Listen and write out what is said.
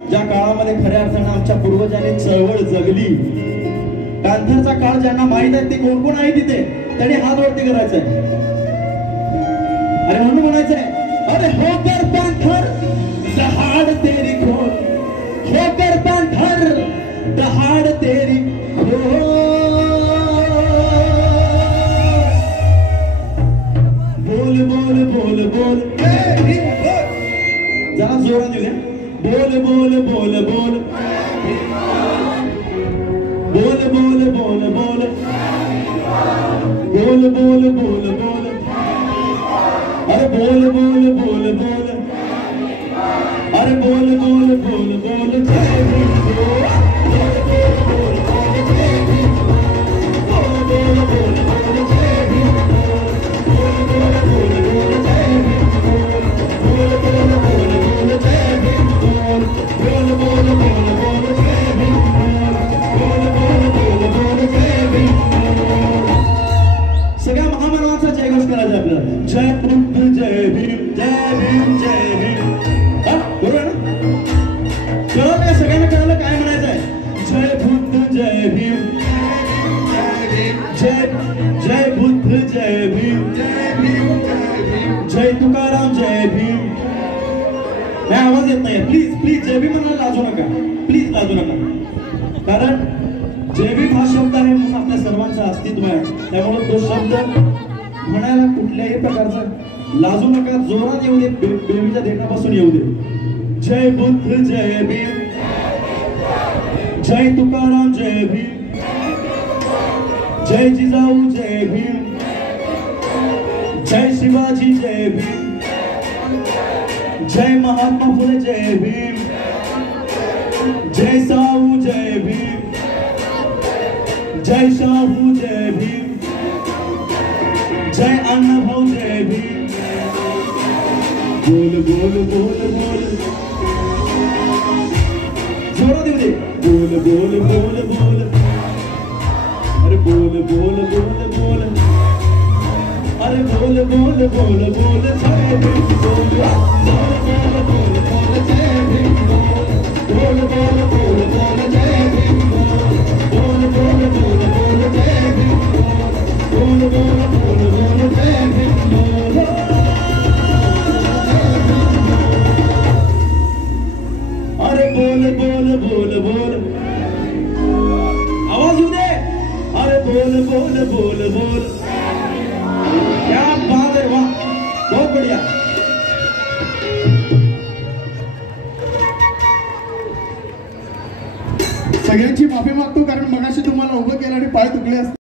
ज्या काळामध्ये खऱ्या अर्थानं आमच्या पूर्वजांनी चळवळ जगली, गांधीचा काळ ज्यांना माहित आहे ते कोण कोण आहे तिथे, त्यांनी हात वरती करायचा आहे. अरे म्हणून म्हणायचंय, अरे होकर पांथर दहाड़ तेरी खोल, होकर पांथर दहाड़ तेरी खोल. बोल बोल बोल बोल जरा जोरात येऊ द्या. बोल बोल बोल बोल बोल बोल बोल बोल बोल बोल बोल बोल अरे बोल बोल बोल बोल अरे बोल बोल बोल बोल जय भीम बोल बोल बोल जय भीम बोल बोल बोल जय भीम बोल बोल बोल जय भीम बोल बोल बोल जय भीम बोल बोल बोल बोल जय भीम बोल बोल बोल जय भीम. सगळ्या महामानवांचा जयघोष करायचा आपल्याला. जय बुद्ध जय भीम जय भीम जय भीम. बरोबर ना? कळलं का? सगळ्यांना कळलं काय म्हणायचं आहे? जय बुद्ध जय भीम जय जय बुद्ध जय भीम जय तुकाराम जय भीम. नाही आवाज येत नाही. प्लीज प्लीज जय भीम म्हणायला लाजू नका, प्लीज लाजू नका. कारण जय भीम हा शब्द आहे म्हणून आपल्या सर्वांचं अस्तित्व आहे. त्यामुळे तो शब्द म्हणायला कुठल्याही प्रकारचा लाजू नका. जोरात येऊ दे, बेबीच्या देठापासून येऊ दे. जय बुद्ध जय भीम जय तुकाराम जय भीम जय जिजाऊ जय भीम जय शिवाजी जय भीम जय महात्मा फुले जय भीम जय साहू जय भीम जय शाहू जय भीम जय अण्णाभाऊ जय भीम. बोल बोल बोल बोल जोरात येऊ दे. बोल बोल बोल बोल अरे बोल बोल बोल बोल अरे बोल बोल बोल बोल जय भीम बोल बोल बोल बोल जय भीम बोल बोल बोल बोल जय भीम बोल बोल बोल बोल जय भीम बोल बोल बोल बोल जय भीम. अरे बोल बोल बोल बोल आवाज येऊ दे. अरे बोल बोल बोल बोल. क्या बात है, वाह, बहुत बढ़िया. सगळ्यांची माफी मागतो कारण मगाशी तुम्हाला उभं केलं आणि पाय तुटले असते.